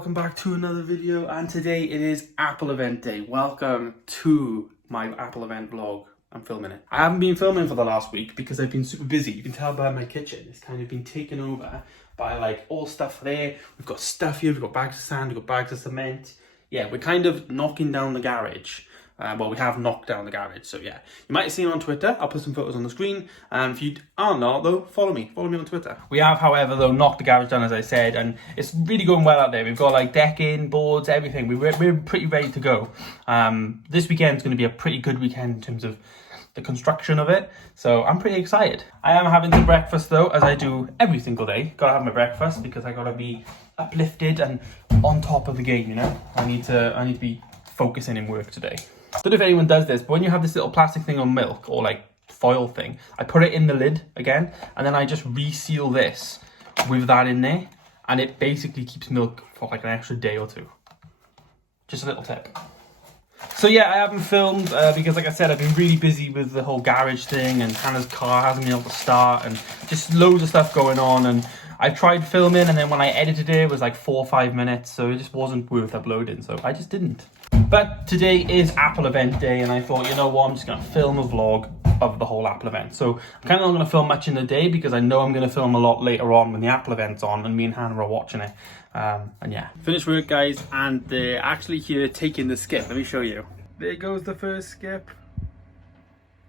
welcome back to another video, and today it is Apple event day. Welcome to my Apple event vlog. I'm filming it. I haven't been filming for the last week because I've been super busy. You can tell by my kitchen, it's kind of been taken over by like all stuff there. We've got stuff here, we've got bags of sand, we've got bags of cement. Yeah, we're kind of knocking down the garage. Well, we have knocked down the garage, so yeah. You might have seen it on Twitter. I'll put some photos on the screen. And if you are not, though, follow me. Follow me on Twitter. We have, however, though, knocked the garage down, as I said, and it's really going well out there. We've got, like, decking, boards, everything. We're pretty ready to go. This weekend's going to be a pretty good weekend in terms of the construction of it, so I'm pretty excited. I am having some breakfast, though, as I do every single day. Gotta have my breakfast because I gotta be uplifted and on top of the game, you know? I need to be focusing in work today. I don't know if anyone does this, but when you have this little plastic thing on milk or like foil thing, I put it in the lid again, and then I just reseal this with that in there, and it basically keeps milk for like an extra day or two. Just a little tip. So yeah, I haven't filmed because, like I said, I've been really busy with the whole garage thing, and Hannah's car hasn't been able to start, and just loads of stuff going on. And I've tried filming, and then when I edited it, it was like 4 or 5 minutes, so it just wasn't worth uploading, so I just didn't. But today is Apple event day, and I thought, you know what, I'm just going to film a vlog of the whole Apple event. So I'm kind of not going to film much in the day because I know I'm going to film a lot later on when the Apple event's on and me and Hannah are watching it. And yeah. Finished work, guys, and they're actually here taking the skip. Let me show you. There goes the first skip.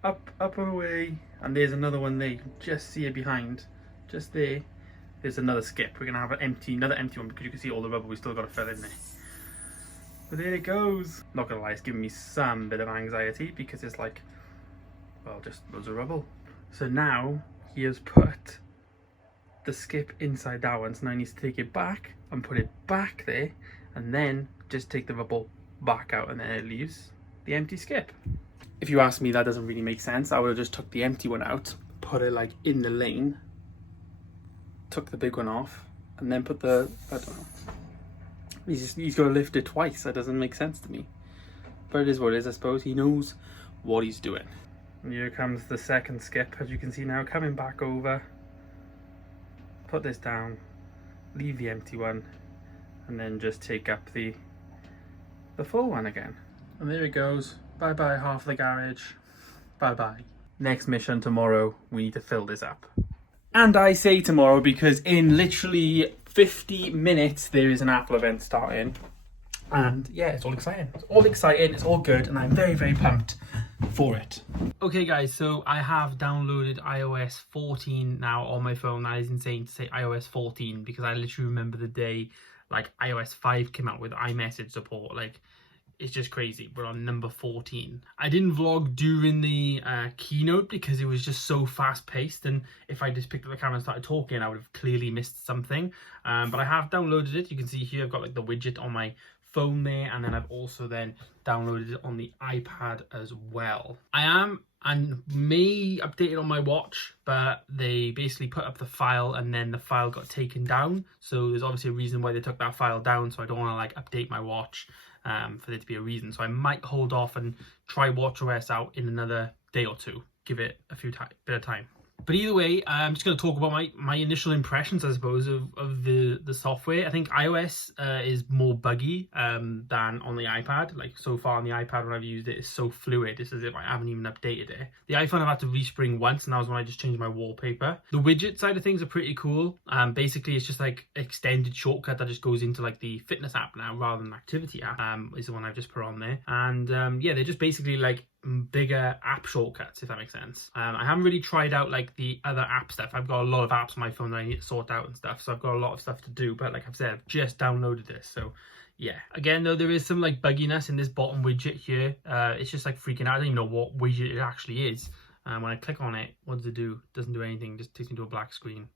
Up and away. And there's another one there. You can just see it behind. Just there. There's another skip. We're going to have another empty one because you can see all the rubber we still got to fill in there. But there it goes. Not gonna lie, it's giving me some bit of anxiety because it's like, well, just loads of rubble. So now he has put the skip inside that one, so now he needs to take it back and put it back there, and then just take the rubble back out, and then it leaves the empty skip. If you ask me, that doesn't really make sense. I would have just took the empty one out, put it like in the lane, took the big one off, and then put the, I don't know. He's got to lift it twice. That doesn't make sense to me. But it is what it is, I suppose. He knows what he's doing. And here comes the second skip, as you can see now, coming back over. Put this down, leave the empty one, and then just take up the full one again. And there it goes. Bye-bye, half the garage. Bye-bye. Next mission tomorrow, we need to fill this up. And I say tomorrow because in literally 50 minutes there is an Apple event starting, and yeah, it's all exciting. It's all good, and I'm very, very pumped for it. Okay guys, so I have downloaded iOS 14 now on my phone. That is insane to say iOS 14 because I literally remember the day like iOS 5 came out with iMessage support. Like, it's just crazy. We're on number 14. I didn't vlog during the keynote because it was just so fast paced, and if I just picked up the camera and started talking, I would have clearly missed something. But I have downloaded it. You can see here I've got like the widget on my phone there, and then I've also then downloaded it on the iPad as well. I am and may update it on my watch, but they basically put up the file and then the file got taken down. So there's obviously a reason why they took that file down, so I don't want to like update my watch for there to be a reason. So I might hold off and try watchOS out in another day or two, give it a bit of time. But either way, I'm just going to talk about my initial impressions, I suppose, of the software. I think iOS is more buggy than on the iPad. Like, so far on the iPad, when I've used it, it's so fluid. It's as if I haven't even updated it. The iPhone I've had to respring once, and that was when I just changed my wallpaper. The widget side of things are pretty cool. Basically, it's just like extended shortcut that just goes into like the fitness app now rather than activity app, is the one I've just put on there. And yeah, they're just basically like bigger app shortcuts, if that makes sense. I haven't really tried out like the other app stuff. I've got a lot of apps on my phone that I need to sort out and stuff, so I've got a lot of stuff to do. But like I've said, I've just downloaded this, so yeah. Again though, there is some like bugginess in this bottom widget here. It's just like freaking out. I don't even know what widget it actually is. When I click on it, what does it do? It doesn't do anything, just takes me to a black screen.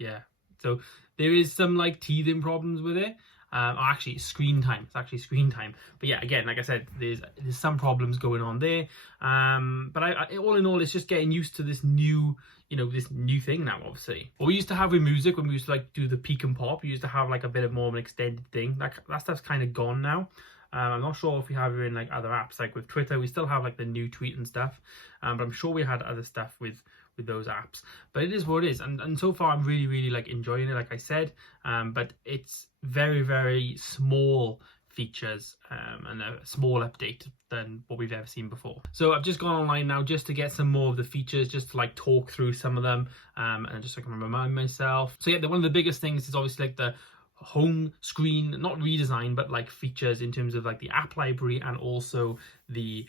Yeah, so there is some like teething problems with it. Actually, it's screen time. It's actually screen time. But yeah, again, like I said, there's some problems going on there. But all in all, it's just getting used to this new, this new thing now, obviously. What we used to have with music, when we used to like do the peak and pop, we used to have like a bit of more of an extended thing. That stuff's kind of gone now. I'm not sure if we have it in like other apps, like with Twitter, we still have like the new tweet and stuff. But I'm sure we had other stuff with with those apps. But it is what it is, and so far I'm really like enjoying it, like I said. But it's very, very small features and a small update than what we've ever seen before. So I've just gone online now just to get some more of the features, just to like talk through some of them, and just so I can remind myself. So yeah, one of the biggest things is obviously like the home screen, not redesign, but like features in terms of like the app library and also the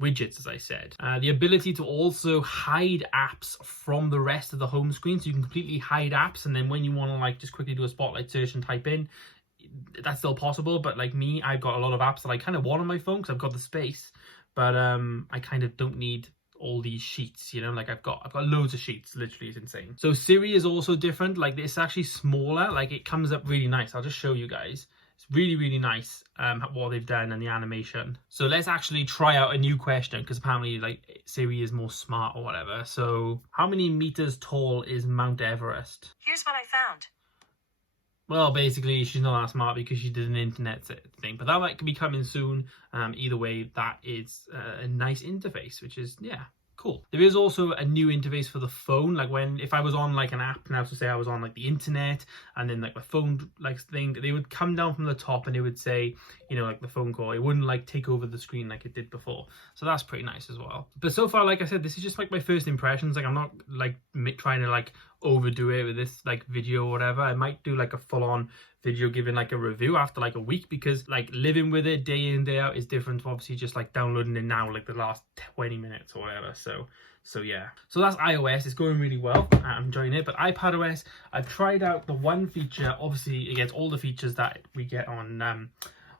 widgets, as I said. The ability to also hide apps from the rest of the home screen, so you can completely hide apps, and then when you want to like just quickly do a spotlight search and type in, that's still possible. But like me, I've got a lot of apps that I kind of want on my phone because I've got the space, but I kind of don't need all these sheets, you know, like I've got loads of sheets. Literally, it's insane. So Siri is also different. Like it's actually smaller, like it comes up really nice. I'll just show you guys. It's really nice what they've done and the animation. So let's actually try out a new question, because apparently like Siri is more smart or whatever. So how many meters tall is Mount Everest? Here's what I found. Well, basically, she's not that smart because she did an internet thing, but that might be coming soon. Either way, that is a nice interface, which is, yeah, cool. There is also a new interface for the phone. Like if I was on like an app now, so say I was on like the internet and then like my phone like thing, they would come down from the top and it would say, you know, like the phone call. It wouldn't like take over the screen like it did before. So that's pretty nice as well. But so far, like I said, this is just like my first impressions. Like I'm not like trying to like overdo it with this like video or whatever. I might do like a full-on video giving like a review after like a week, because like living with it day in day out is different to obviously just like downloading it now like the last 20 minutes or whatever. So yeah, so that's iOS. It's going really well. I'm enjoying it. But iPadOS, I've tried out the one feature. Obviously it gets all the features that we get on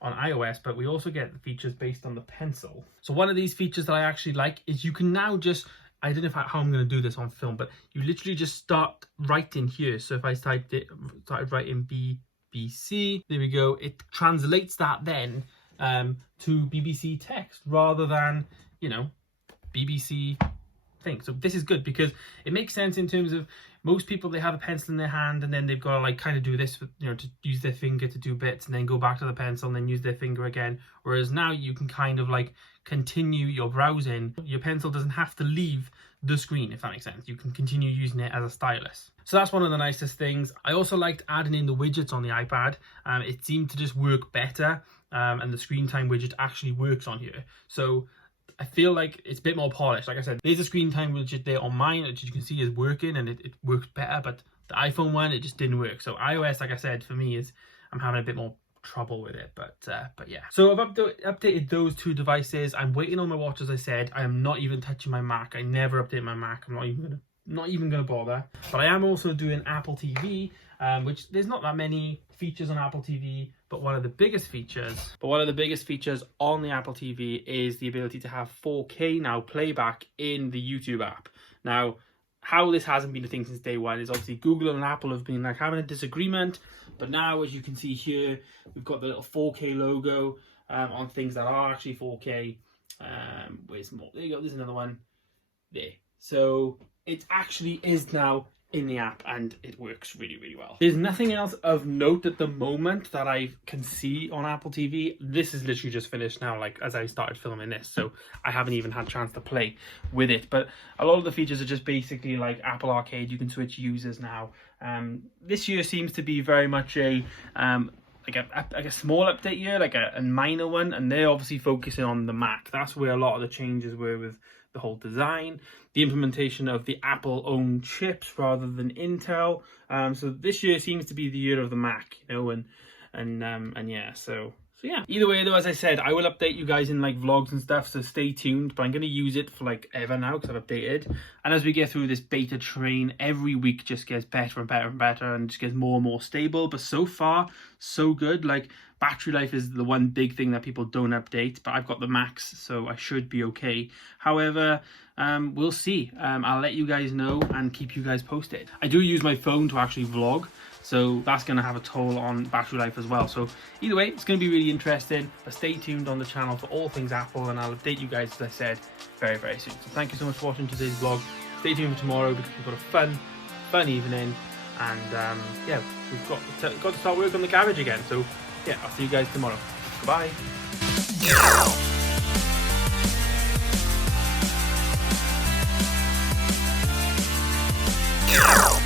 iOS, but we also get the features based on the Pencil. So one of these features that I actually like is you can now just, I don't know how I'm going to do this on film, but you literally just start writing here. So if I started writing BBC, there we go. It translates that then to BBC text rather than, you know, BBC thing. So this is good because it makes sense in terms of most people, they have a pencil in their hand and then they've got to like kind of do this, you know, to use their finger to do bits and then go back to the pencil and then use their finger again. Whereas now you can kind of like continue your browsing. Your pencil doesn't have to leave the screen, if that makes sense. You can continue using it as a stylus. So that's one of the nicest things. I also liked adding in the widgets on the iPad. It seemed to just work better, and the screen time widget actually works on here. So I feel like it's a bit more polished. Like I said, there's a screen time widget there on mine, which you can see is working and it works better, but the iPhone one, it just didn't work. So iOS, like I said, for me I'm having a bit more trouble with it, but yeah. So I've updated those two devices. I'm waiting on my watch, as I said. I am not even touching my Mac. I never update my Mac. I'm not even gonna bother. But I am also doing Apple TV, which there's not that many features on Apple TV, but one of the biggest features on the Apple TV is the ability to have 4K now playback in the YouTube app. Now, how this hasn't been a thing since day one is obviously Google and Apple have been like having a disagreement, but now, as you can see here, we've got the little 4K logo on things that are actually 4K. Where's more? There you go. There's another one there. So it actually is now in the app and it works really well. There's nothing else of note at the moment that I can see on Apple TV. This is literally just finished now, like as I started filming this, so I haven't even had a chance to play with it. But a lot of the features are just basically like Apple Arcade. You can switch users now. This year seems to be very much a small update year, like a minor one, and they're obviously focusing on the Mac. That's where a lot of the changes were with the whole design, the implementation of the Apple-owned chips rather than Intel. So this year seems to be the year of the Mac, you know, and yeah, so yeah. Either way, though, as I said, I will update you guys in like vlogs and stuff, so stay tuned. But I'm going to use it for like ever now because I've updated. And as we get through this beta train, every week just gets better and better and better and just gets more and more stable. But so far, so good. Like battery life is the one big thing that people don't update, but I've got the max, so I should be okay. However, we'll see. I'll let you guys know and keep you guys posted. I do use my phone to actually vlog, so that's going to have a toll on battery life as well. So either way, it's going to be really interesting, but stay tuned on the channel for all things Apple, and I'll update you guys, as I said, very soon. So thank you so much for watching today's vlog. Stay tuned for tomorrow because we've got a fun evening, and yeah, we've got to start work on the garage again. So yeah, I'll see you guys tomorrow. Goodbye. you.